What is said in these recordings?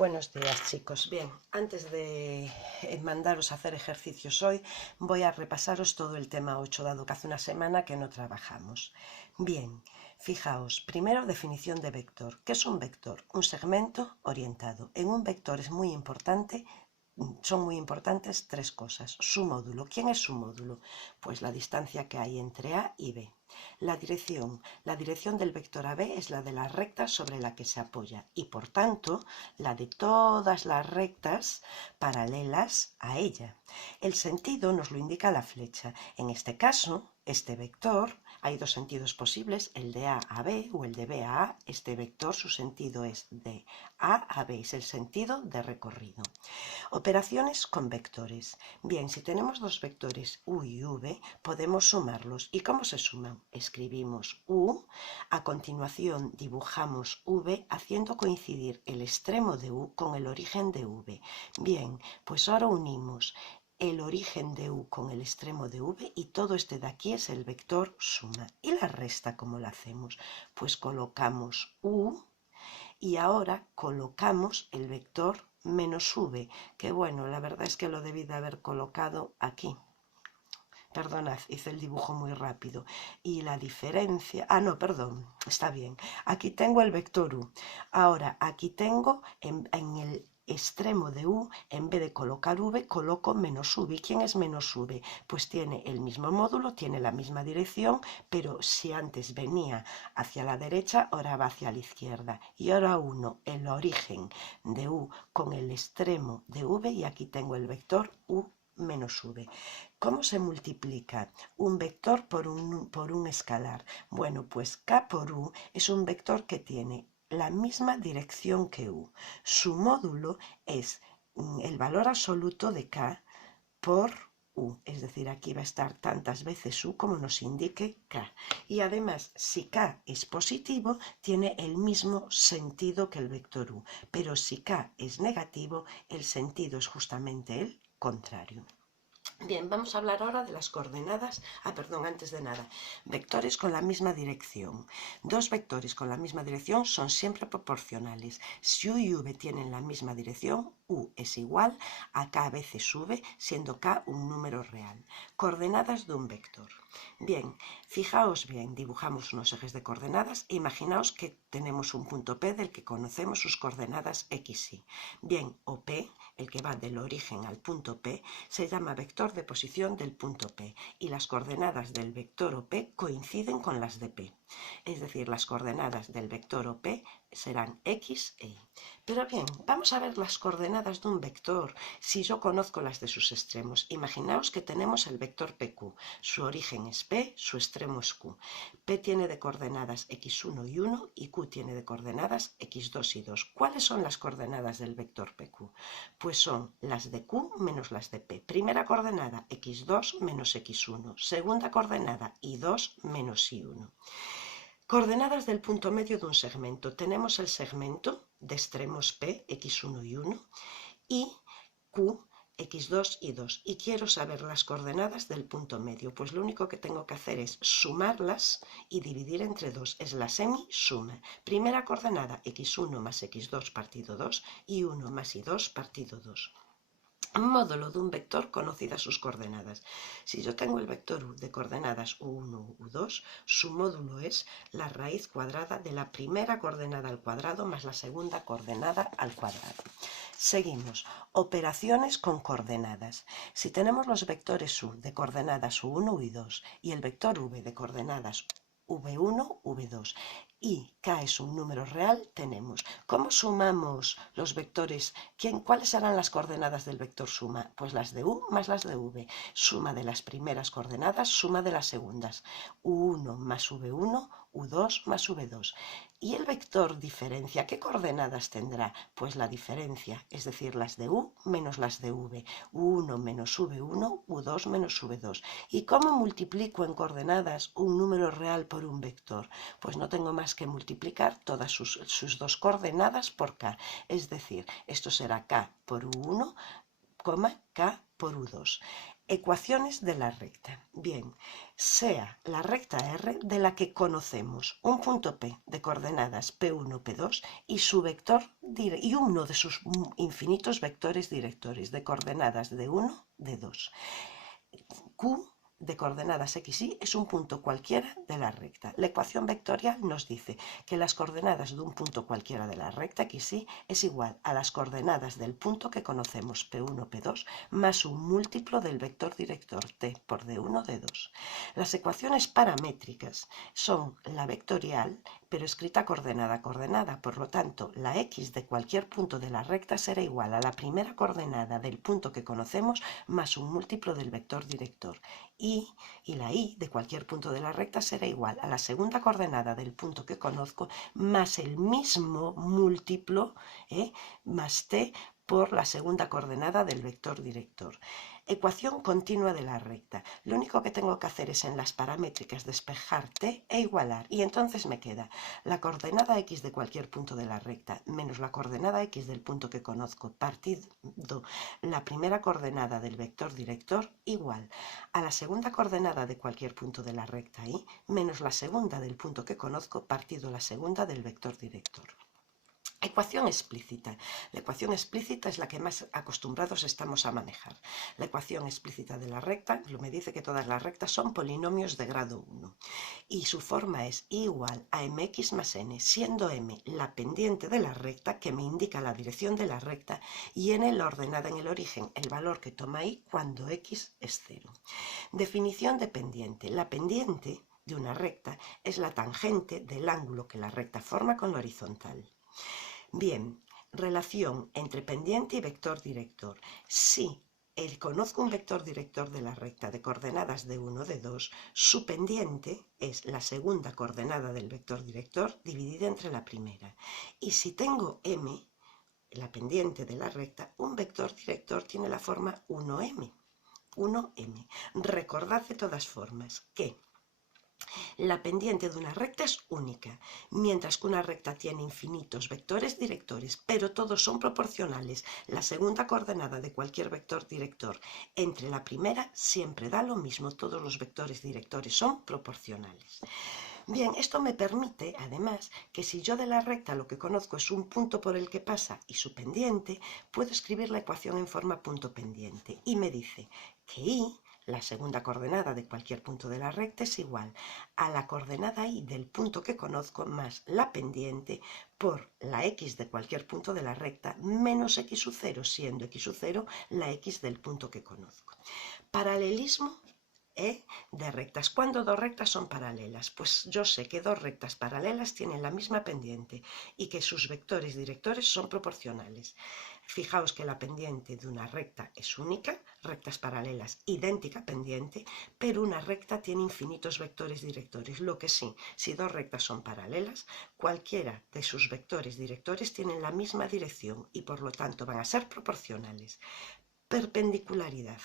Buenos días, chicos. Bien, antes de mandaros a hacer ejercicios hoy, voy a repasaros todo el tema 8, dado que hace una semana que no trabajamos. Bien, fijaos, primero definición de vector. ¿Qué es un vector? Un segmento orientado. En un vector es muy importante. Son muy importantes tres cosas. Su módulo. ¿Quién es su módulo? Pues la distancia que hay entre A y B. La dirección del vector AB es la de la recta sobre la que se apoya y por tanto la de todas las rectas paralelas a ella. El sentido nos lo indica la flecha. En este caso, este vector, hay dos sentidos posibles, el de A a B o el de B a A. Este vector, su sentido es de A a B, es el sentido de recorrido. Operaciones con vectores. Bien, si tenemos dos vectores U y V, podemos sumarlos. ¿Y cómo se suman? Escribimos U, a continuación dibujamos V haciendo coincidir el extremo de U con el origen de V. Bien, pues ahora unimos el origen de U con el extremo de V y todo este de aquí es el vector suma. ¿Y la resta cómo la hacemos? Pues colocamos U y ahora colocamos el vector menos v, que bueno, la verdad es que lo debí de haber colocado aquí. Perdonad, hice el dibujo muy rápido. Y la diferencia... no, perdón, está bien. Aquí tengo el vector u. Ahora, aquí tengo en el extremo de u, en vez de colocar v, coloco menos v. ¿Y quién es menos v? Pues tiene el mismo módulo, tiene la misma dirección, pero si antes venía hacia la derecha, ahora va hacia la izquierda. Y ahora uno el origen de u con el extremo de v y aquí tengo el vector u menos v. ¿Cómo se multiplica un vector por un escalar? Bueno, pues k por u es un vector que tiene la misma dirección que u. Su módulo es el valor absoluto de k por u, es decir, aquí va a estar tantas veces u como nos indique k. Y además, si k es positivo, tiene el mismo sentido que el vector u, pero si k es negativo, el sentido es justamente el contrario. Bien, vamos a hablar ahora de las coordenadas, antes de nada, vectores con la misma dirección. Dos vectores con la misma dirección son siempre proporcionales. Si u y v tienen la misma dirección, u es igual a k veces v, siendo k un número real. Coordenadas de un vector. Bien, fijaos bien, dibujamos unos ejes de coordenadas e imaginaos que tenemos un punto P del que conocemos sus coordenadas x, y. Bien, o P, el que va del origen al punto P, se llama vector de posición del punto P y las coordenadas del vector OP coinciden con las de P. Es decir, las coordenadas del vector OP serán x e y. Pero bien, vamos a ver las coordenadas de un vector si yo conozco las de sus extremos. Imaginaos que tenemos el vector PQ. Su origen es P, su extremo es Q. P tiene de coordenadas x1 y 1 y Q tiene de coordenadas x2 y 2. ¿Cuáles son las coordenadas del vector PQ? Pues son las de Q menos las de P. Primera coordenada x2 menos x1. Segunda coordenada y2 menos y1. Coordenadas del punto medio de un segmento. Tenemos el segmento de extremos P, x1 y 1, y Q, x2 y 2. Y quiero saber las coordenadas del punto medio. Pues lo único que tengo que hacer es sumarlas y dividir entre 2. Es la semisuma. Primera coordenada, x1 más x2 partido 2 y 1 más y2 partido 2. Módulo de un vector conocidas sus coordenadas. Si yo tengo el vector u de coordenadas u1, u2, su módulo es la raíz cuadrada de la primera coordenada al cuadrado más la segunda coordenada al cuadrado. Seguimos. Operaciones con coordenadas. Si tenemos los vectores u de coordenadas u1, u2 y el vector v de coordenadas v1, v2 y k es un número real, tenemos. ¿Cómo sumamos los vectores? ¿Cuáles serán las coordenadas del vector suma? Pues las de u más las de v. Suma de las primeras coordenadas, suma de las segundas. u1 más v1, u2 más v2. ¿Y el vector diferencia qué coordenadas tendrá? Pues la diferencia, es decir, las de u menos las de v. u1 menos v1, u2 menos v2. ¿Y cómo multiplico en coordenadas un número real por un vector? Pues no tengo más que multiplicar todas sus dos coordenadas por k. Es decir, esto será k por u1, k por u2. Ecuaciones de la recta. Bien, sea la recta R de la que conocemos un punto P de coordenadas P1, P2 y su vector y uno de sus infinitos vectores directores de coordenadas de 1, de 2. Q de coordenadas x, y es un punto cualquiera de la recta. La ecuación vectorial nos dice que las coordenadas de un punto cualquiera de la recta x, y es igual a las coordenadas del punto que conocemos P1, P2 más un múltiplo del vector director t por d1, d2. Las ecuaciones paramétricas son la vectorial, pero escrita coordenada a coordenada. Por lo tanto, la x de cualquier punto de la recta será igual a la primera coordenada del punto que conocemos más un múltiplo del vector director. Y la y de cualquier punto de la recta será igual a la segunda coordenada del punto que conozco más el mismo múltiplo más t por la segunda coordenada del vector director. Ecuación continua de la recta. Lo único que tengo que hacer es en las paramétricas despejar t e igualar, y entonces me queda la coordenada x de cualquier punto de la recta menos la coordenada x del punto que conozco partido la primera coordenada del vector director igual a la segunda coordenada de cualquier punto de la recta y menos la segunda del punto que conozco partido la segunda del vector director. Ecuación explícita. La ecuación explícita es la que más acostumbrados estamos a manejar. La ecuación explícita de la recta me dice que todas las rectas son polinomios de grado 1 y su forma es igual a mx más n, siendo m la pendiente de la recta que me indica la dirección de la recta y n la ordenada en el origen, el valor que toma y cuando x es 0. Definición de pendiente. La pendiente de una recta es la tangente del ángulo que la recta forma con la horizontal. Bien, relación entre pendiente y vector director. Si conozco un vector director de la recta de coordenadas de 1, de 2, su pendiente es la segunda coordenada del vector director dividida entre la primera. Y si tengo m, la pendiente de la recta, un vector director tiene la forma 1m. 1m. Recordad de todas formas que la pendiente de una recta es única, mientras que una recta tiene infinitos vectores directores, pero todos son proporcionales. La segunda coordenada de cualquier vector director entre la primera siempre da lo mismo, todos los vectores directores son proporcionales. Bien, esto me permite, además, que si yo de la recta lo que conozco es un punto por el que pasa y su pendiente, puedo escribir la ecuación en forma punto pendiente. Y me dice que y, la segunda coordenada de cualquier punto de la recta, es igual a la coordenada y del punto que conozco más la pendiente por la x de cualquier punto de la recta menos x sub 0, siendo x sub 0 la x del punto que conozco. Paralelismo de rectas. ¿Cuándo dos rectas son paralelas? Pues yo sé que dos rectas paralelas tienen la misma pendiente y que sus vectores directores son proporcionales. Fijaos que la pendiente de una recta es única, rectas paralelas, idéntica pendiente, pero una recta tiene infinitos vectores directores. Lo que sí, si dos rectas son paralelas, cualquiera de sus vectores directores tienen la misma dirección y por lo tanto van a ser proporcionales. Perpendicularidad.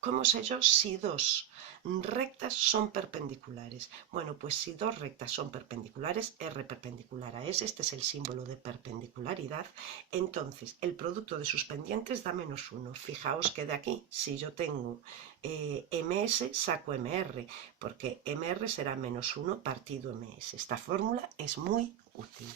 ¿Cómo sé yo si dos rectas son perpendiculares? Bueno, pues si dos rectas son perpendiculares, R perpendicular a S, este es el símbolo de perpendicularidad, entonces el producto de sus pendientes da menos 1. Fijaos que de aquí, si yo tengo MS, saco MR, porque MR será menos 1 partido MS. Esta fórmula es muy útil.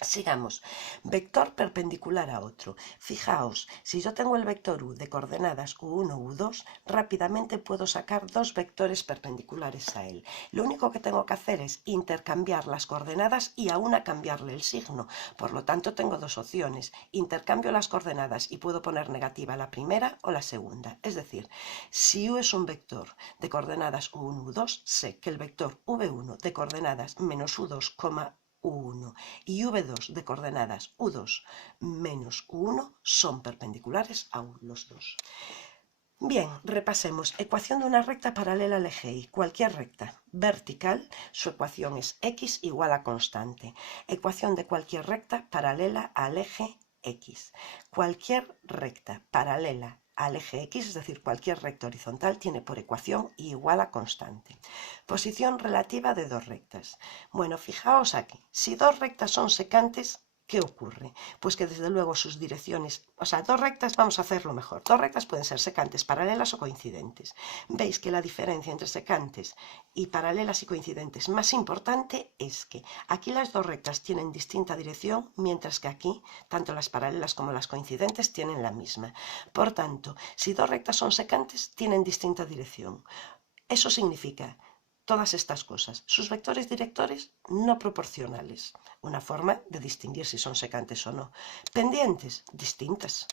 Sigamos. Vector perpendicular a otro. Fijaos, si yo tengo el vector u de coordenadas u1, u2, rápidamente puedo sacar dos vectores perpendiculares a él. Lo único que tengo que hacer es intercambiar las coordenadas y a una cambiarle el signo. Por lo tanto, tengo dos opciones. Intercambio las coordenadas y puedo poner negativa la primera o la segunda. Es decir, si u es un vector de coordenadas u1, u2, sé que el vector v1 de coordenadas menos u2, u1 y v2 de coordenadas u2 menos u1 son perpendiculares a los dos. Bien, repasemos. Ecuación de una recta paralela al eje Y. Cualquier recta vertical, su ecuación es x igual a constante. Ecuación de cualquier recta paralela al eje X. Cualquier recta paralela al eje X, es decir, cualquier recta horizontal, tiene por ecuación y igual a constante. Posición relativa de dos rectas. Bueno, fijaos aquí, si dos rectas son secantes, ¿Qué ocurre? Pues que desde luego sus direcciones, o sea, dos rectas vamos a hacerlo mejor. Dos rectas pueden ser secantes, paralelas o coincidentes. Veis que la diferencia entre secantes y paralelas y coincidentes más importante es que aquí las dos rectas tienen distinta dirección, mientras que aquí tanto las paralelas como las coincidentes tienen la misma. Por tanto, si dos rectas son secantes, tienen distinta dirección. Eso significa todas estas cosas. Sus vectores directores no proporcionales. Una forma de distinguir si son secantes o no. Pendientes distintas.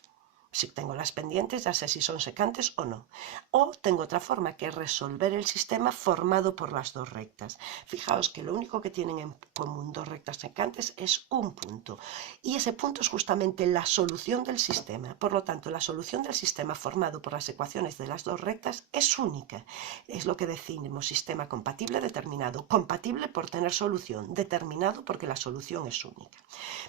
Si tengo las pendientes ya sé si son secantes o no. O tengo otra forma, que es resolver el sistema formado por las dos rectas. Fijaos que lo único que tienen en común dos rectas secantes es un punto. Y ese punto es justamente la solución del sistema. Por lo tanto, la solución del sistema formado por las ecuaciones de las dos rectas es única. Es lo que decimos sistema compatible determinado. Compatible por tener solución. Determinado porque la solución es única.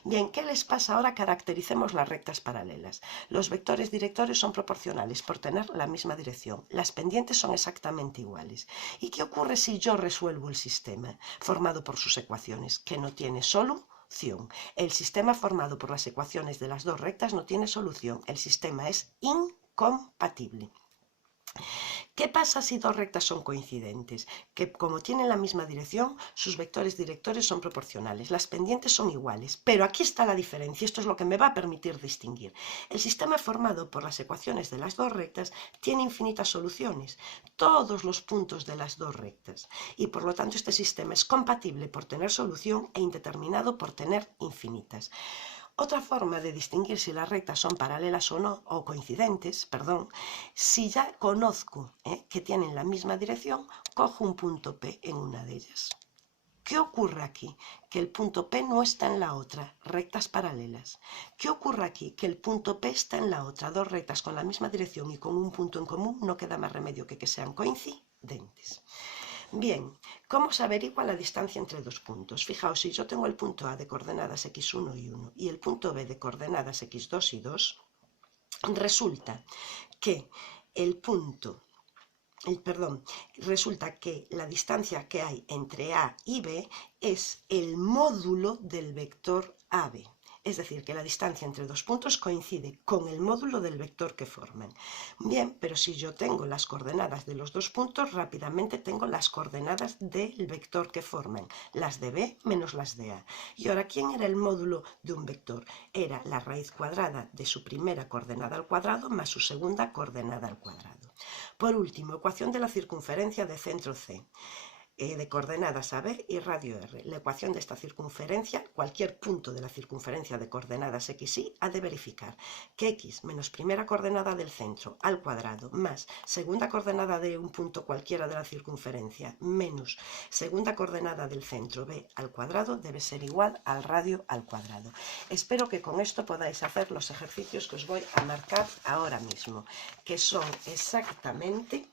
Bien, ¿qué les pasa ahora? Caractericemos las rectas paralelas. Los vectores directores son proporcionales por tener la misma dirección. Las pendientes son exactamente iguales. ¿Y qué ocurre si yo resuelvo el sistema formado por sus ecuaciones? Que no tiene solución. El sistema formado por las ecuaciones de las dos rectas no tiene solución. El sistema es incompatible. ¿Qué pasa si dos rectas son coincidentes? Que como tienen la misma dirección, sus vectores directores son proporcionales, las pendientes son iguales. Pero aquí está la diferencia, esto es lo que me va a permitir distinguir. El sistema formado por las ecuaciones de las dos rectas tiene infinitas soluciones, todos los puntos de las dos rectas. Y por lo tanto este sistema es compatible por tener solución e indeterminado por tener infinitas. Otra forma de distinguir si las rectas son paralelas o no, o coincidentes, perdón, si ya conozco que tienen la misma dirección, cojo un punto P en una de ellas. ¿Qué ocurre aquí? Que el punto P no está en la otra, rectas paralelas. ¿Qué ocurre aquí? Que el punto P está en la otra, dos rectas con la misma dirección y con un punto en común, no queda más remedio que sean coincidentes. Bien, ¿cómo se averigua la distancia entre dos puntos? Fijaos, si yo tengo el punto A de coordenadas x1 y 1 y el punto B de coordenadas x2 y 2, resulta que resulta que la distancia que hay entre A y B es el módulo del vector AB. Es decir, que la distancia entre dos puntos coincide con el módulo del vector que forman. Bien, pero si yo tengo las coordenadas de los dos puntos, rápidamente tengo las coordenadas del vector que forman, las de B menos las de A. Y ahora, ¿quién era el módulo de un vector? Era la raíz cuadrada de su primera coordenada al cuadrado más su segunda coordenada al cuadrado. Por último, ecuación de la circunferencia de centro C. De coordenadas AB y radio R. La ecuación de esta circunferencia, cualquier punto de la circunferencia de coordenadas x, y, ha de verificar que x menos primera coordenada del centro al cuadrado más segunda coordenada de un punto cualquiera de la circunferencia menos segunda coordenada del centro b al cuadrado debe ser igual al radio al cuadrado. Espero que con esto podáis hacer los ejercicios que os voy a marcar ahora mismo, que son exactamente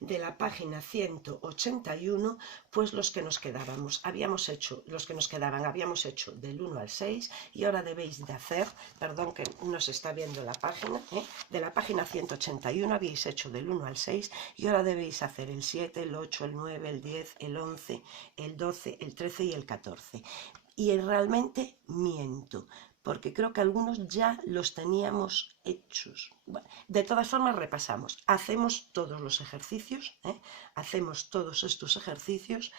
de la página 181, pues los que nos quedábamos. Habíamos hecho del 1 al 6 y ahora debéis de hacer, perdón que no se está viendo la página, de la página 181 habéis hecho del 1 al 6 y ahora debéis hacer el 7, el 8, el 9, el 10, el 11, el 12, el 13 y el 14. Y realmente miento, porque creo que algunos ya los teníamos hechos. Bueno, de todas formas repasamos, hacemos todos los ejercicios, hacemos todos estos ejercicios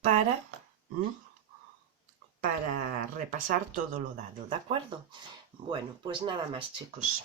para repasar todo lo dado, ¿de acuerdo? Bueno, pues nada más, chicos.